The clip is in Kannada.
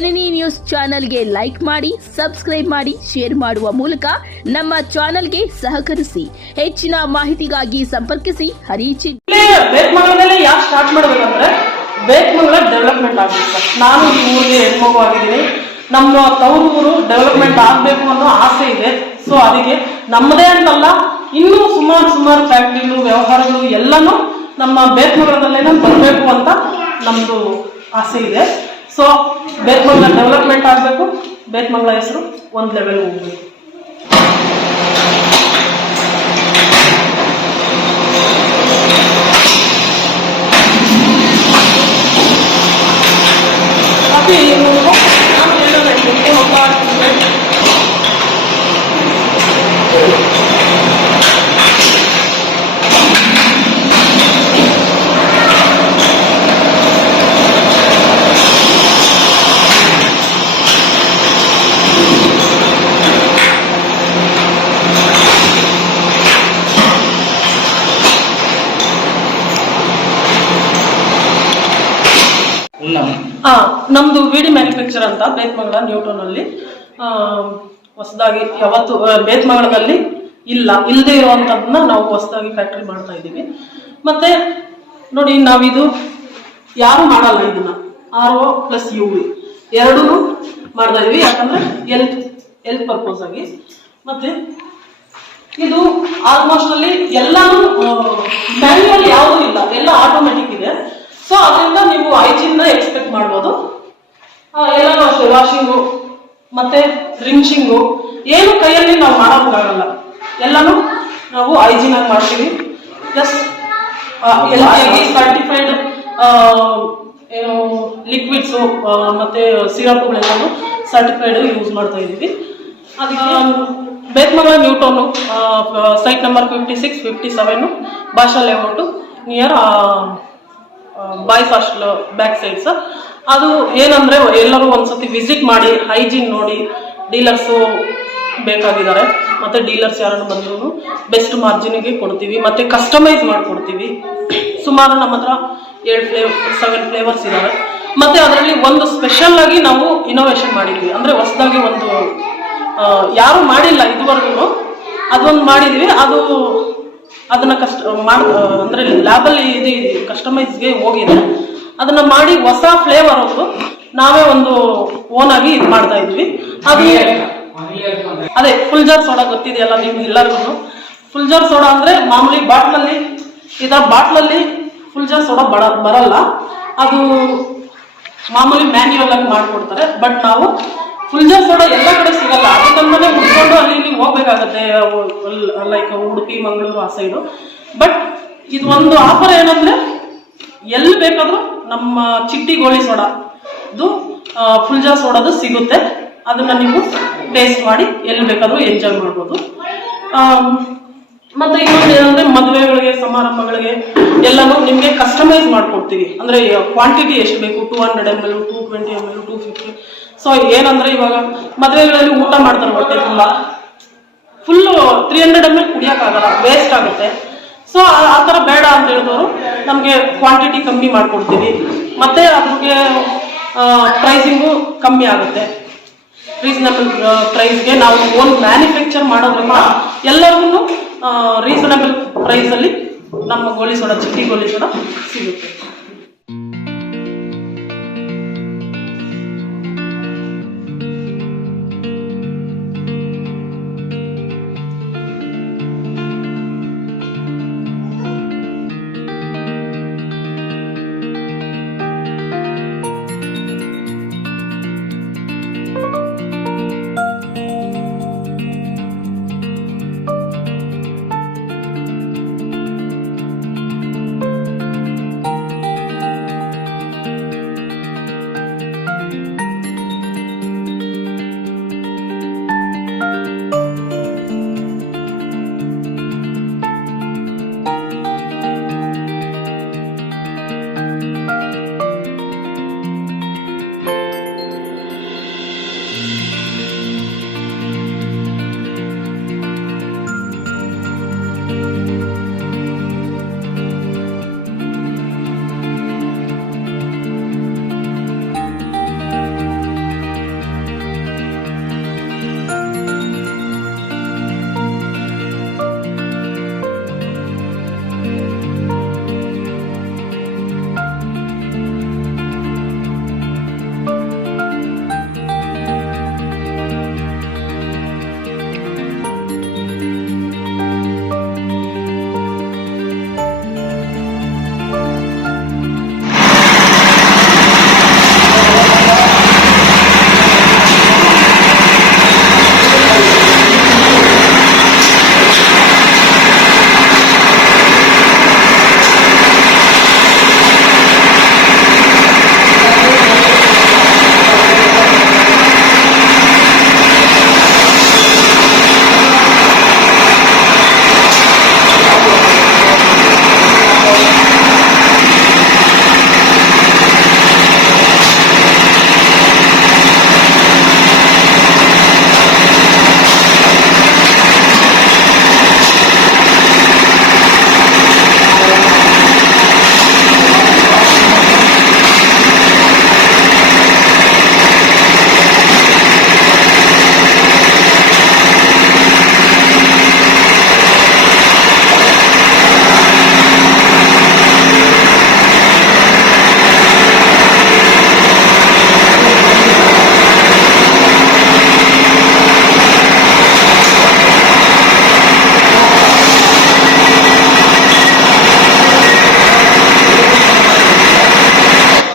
ಜನನಿ ನ್ಯೂಸ್ ಚಾನೆಲ್ಗೆ ಲೈಕ್ ಮಾಡಿ, ಸಬ್ಸ್ಕ್ರೈಬ್ ಮಾಡಿ, ಶೇರ್ ಮಾಡುವ ಮೂಲಕ ನಮ್ಮ ಚಾನೆಲ್ಗೆ ಸಹಕರಿಸಿ. ಹೆಚ್ಚಿನ ಮಾಹಿತಿಗಾಗಿ ಸಂಪರ್ಕಿಸಿ ಹರಿಚಿ. ಬೇತ್ಮಂಗಲದಲ್ಲಿ ಯಾಕೆ ಸ್ಟಾರ್ಟ್ ಮಾಡಬೇಕಂದ್ರೆ ಬೇತ್ಮಂಗಲ ಡೆವಲಪ್ಮೆಂಟ್ ಆಗಬೇಕು. ನಾನು ಈ ಊರಿಗೆ ಹೆಣ್ಮಗು ಆಗಿದ್ದೀನಿ. ನಮ್ಮ ತವರು ಡೆವಲಪ್ಮೆಂಟ್ ಆಗಬೇಕು ಅನ್ನೋ ಆಸೆ ಇದೆ. ಸೊ ಅದಕ್ಕೆ ನಮ್ಮದೇ ಅಂತಲ್ಲ, ಇನ್ನೂ ಸುಮಾರು ಫ್ಯಾಕ್ಟ್ರಿಗಳು, ವ್ಯವಹಾರಗಳು ಎಲ್ಲನೂ ನಮ್ಮ ಬೇತ್ಮಂಗಲದಲ್ಲೇನೆ ಬರಬೇಕು ಅಂತ ನಮ್ಮದು ಆಸೆ ಇದೆ. ಸೊ ಬೇತ್ಮಂಗಲ ಡೆವಲಪ್ಮೆಂಟ್ ಆಗಬೇಕು, ಬೇತ್ಮಂಗಲ ಹೆಸರು ಒಂದು ಲೆವೆಲ್ ಹೋಗ್ಬೇಕು. ನಮ್ದು ವಿಡಿ ಮ್ಯಾನುಫ್ಯಾಕ್ಚರ್ ಅಂತ ಬೇತ್ಮಂಗಲ ನ್ಯೂಟೌನ್ ಅಲ್ಲಿ ಹೊಸದಾಗಿ ಯಾವತ್ತು ಬೇತ್ಮಂಗಲದಲ್ಲಿ ಇಲ್ಲದೆ ಇರುವಂತದನ್ನ ನಾವು ಹೊಸದಾಗಿ ಫ್ಯಾಕ್ಟ್ರಿ ಮಾಡ್ತಾ ಇದ್ದೀವಿ. ಮತ್ತೆ ನೋಡಿ, ನಾವಿದು ಯಾರು ಮಾಡಲ್ಲ, ಇದನ್ನ RO ಪ್ಲಸ್ UV ಎರಡೂ ಮಾಡ್ತಾ ಇದೀವಿ. ಯಾಕಂದ್ರೆ ಹೆಲ್ತ್ ಪರ್ಪಸ್ ಆಗಿ. ಮತ್ತೆ ಇದು ಆಲ್ಮೋಸ್ಟ್ ಅಲ್ಲಿ ಎಲ್ಲಾನು ಮ್ಯಾನ್ಯುವಲ್ ಯಾವುದೂ ಇಲ್ಲ, ಎಲ್ಲ ಆಟೋಮೆಟಿಕ್ ಇದೆ. ಸೊ ಅದರಿಂದ ನೀವು ಹೈಜೀನ್ ಎಕ್ಸ್ಪೆಕ್ಟ್ ಮಾಡ್ಬೋದು. ಎಲ್ಲಾನು ಅಷ್ಟೇ, ವಾಷಿಂಗು ಮತ್ತೆ ರಿಂಚಿಂಗು ಏನು ಕೈಯಲ್ಲಿ ನಾವು ಮಾಡೋಕ್ಕಾಗಲ್ಲ. ಎಲ್ಲಾನು ನಾವು ಹೈಜೀನ್ ಆಗಿ ಮಾಡ್ತೀವಿ. ಪ್ಲಸ್ ಸರ್ಟಿಫೈಡ್ ಏನು ಲಿಕ್ವಿಡ್ಸು ಮತ್ತೆ ಸಿರಪ್ಗಳೆಲ್ಲನೂ ಸರ್ಟಿಫೈಡ್ ಯೂಸ್ ಮಾಡ್ತಾ ಇದ್ದೀವಿ. ಅದಕ್ಕೆ ಬೇತ್ಮಂಗಲ ನ್ಯೂಟೌನು ಸೈಟ್ ನಂಬರ್ 56, 57 ಭಾಷಾ layout near boys hostel back sides. ಅದು ಏನಂದ್ರೆ ಎಲ್ಲರೂ ಒಂದ್ಸತಿ ವಿಸಿಟ್ ಮಾಡಿ ಹೈಜೀನ್ ನೋಡಿ. ಡೀಲರ್ಸು ಬೇಕಾಗಿದ್ದಾರೆ, ಮತ್ತೆ ಡೀಲರ್ಸ್ ಯಾರನ್ನು ಬಂದ್ರು ಬೆಸ್ಟ್ ಮಾರ್ಜಿನ್ಗೆ ಕೊಡ್ತೀವಿ, ಮತ್ತೆ ಕಸ್ಟಮೈಸ್ ಮಾಡಿಕೊಡ್ತೀವಿ. ಸುಮಾರು ನಮ್ಮ ಹತ್ರ 7 ಫ್ಲೇವರ್ಸ್ ಇದಾವೆ. ಮತ್ತೆ ಅದರಲ್ಲಿ ಒಂದು ಸ್ಪೆಷಲ್ ಆಗಿ ನಾವು ಇನೋವೇಷನ್ ಮಾಡಿದ್ವಿ. ಅಂದ್ರೆ ಹೊಸದಾಗಿ ಒಂದು ಯಾರು ಮಾಡಿಲ್ಲ ಇದುವರೆಗೂ, ಅದೊಂದು ಮಾಡಿದ್ವಿ. ಅದನ್ನ ಅಂದ್ರೆ ಲ್ಯಾಬಲ್ಲಿ ಇದು ಕಸ್ಟಮೈಸ್ಗೆ ಹೋಗಿದೆ. ಅದನ್ನ ಮಾಡಿ ಹೊಸ ಫ್ಲೇವರ್ ಒಂದು ನಾವೇ ಒಂದು ಓನ್ ಆಗಿ ಇದು ಮಾಡ್ತಾ ಇದ್ವಿ. ಅದು ಅದೇ ಫುಲ್ ಜಾರ್ ಸೋಡಾ ಗೊತ್ತಿದೆಯಲ್ಲ ನಿಮ್ಗೆ ಎಲ್ಲರಿಗೂ. ಫುಲ್ ಜಾರ್ ಸೋಡಾ ಅಂದ್ರೆ ಮಾಮೂಲಿ ಬಾಟ್ಲಲ್ಲಿ ಫುಲ್ ಜಾರ್ ಸೋಡಾ ಬರಲ್ಲ. ಅದು ಮಾಮೂಲಿ ಮ್ಯಾನ್ಯುವಲ್ ಆಗಿ ಮಾಡ್ಕೊಡ್ತಾರೆ. ಬಟ್ ನಾವು ಫುಲ್ ಜಾರ್ ಸೋಡಾ ಎಲ್ಲ ಕಡೆ ಸಿಗಲ್ಲ, ಅದಕ್ಕಂತಾನೆ ಹುಡ್ಕೊಂಡು ಅಲ್ಲಿ ಹೋಗ್ಬೇಕಾಗತ್ತೆ, ಲೈಕ್ ಉಡುಪಿ, ಮಂಗಳೂರು ಆ ಸೈಡು. ಬಟ್ ಇದು ಒಂದು ಆಫರ್ ಏನಂದ್ರೆ ಎಲ್ಲಿ ಬೇಕಾದ್ರೂ ನಮ್ಮ ಚಿಟ್ಟಿ ಗೋಳಿ ಸೋಡಾ ಇದು ಫುಲ್ ಜಾರ್ ಸೋಡಾದು ಸಿಗುತ್ತೆ. ಅದನ್ನ ನೀವು ಟೇಸ್ಟ್ ಮಾಡಿ ಎಲ್ಲಿ ಬೇಕಾದ್ರೂ ಎಂಜಾಯ್ ಮಾಡ್ಬೋದು. ಮತ್ತೆ ಇನ್ನೊಂದು ಏನಂದ್ರೆ ಮದುವೆಗಳಿಗೆ, ಸಮಾರಂಭಗಳಿಗೆ ಎಲ್ಲಾನು ನಿಮ್ಗೆ ಕಸ್ಟಮೈಸ್ ಮಾಡ್ಕೊಡ್ತೀವಿ. ಅಂದ್ರೆ ಕ್ವಾಂಟಿಟಿ ಎಷ್ಟು ಬೇಕು, 200 ml, 220 ml, 250. ಸೊ ಏನಂದ್ರೆ ಇವಾಗ ಮದುವೆಗಳಲ್ಲಿ ಊಟ ಮಾಡ್ತಾರೆ ಹೊಟ್ಟೆ ತುಂಬ, ಫುಲ್ಲು 300 ml ಕುಡಿಯೋಕ್ಕಾಗಲ್ಲ, ವೇಸ್ಟ್ ಆಗುತ್ತೆ. ಸೊ ಆ ಥರ ಬೇಡ ಅಂತ ಹೇಳಿದವರು ನಮಗೆ ಕ್ವಾಂಟಿಟಿ ಕಮ್ಮಿ ಮಾಡ್ಕೊಡ್ತೀವಿ. ಮತ್ತೆ ಅದ್ರಿಗೆ ಪ್ರೈಸಿಂಗು ಕಮ್ಮಿ ಆಗುತ್ತೆ. ರೀಸನಬಲ್ ಪ್ರೈಸ್ಗೆ ನಾವು ಓನ್ ಮ್ಯಾನುಫ್ಯಾಕ್ಚರ್ ಮಾಡೋದ್ರಿಂದ ಎಲ್ಲರಿಗೂ ರೀಸನಬಲ್ ಪ್ರೈಸಲ್ಲಿ ನಮ್ಮ ಗೋಲಿ ಸೋಡಾ, ಚಿಟ್ಟಿ ಗೋಲಿ ಸೋಡಾ ಸಿಗುತ್ತೆ.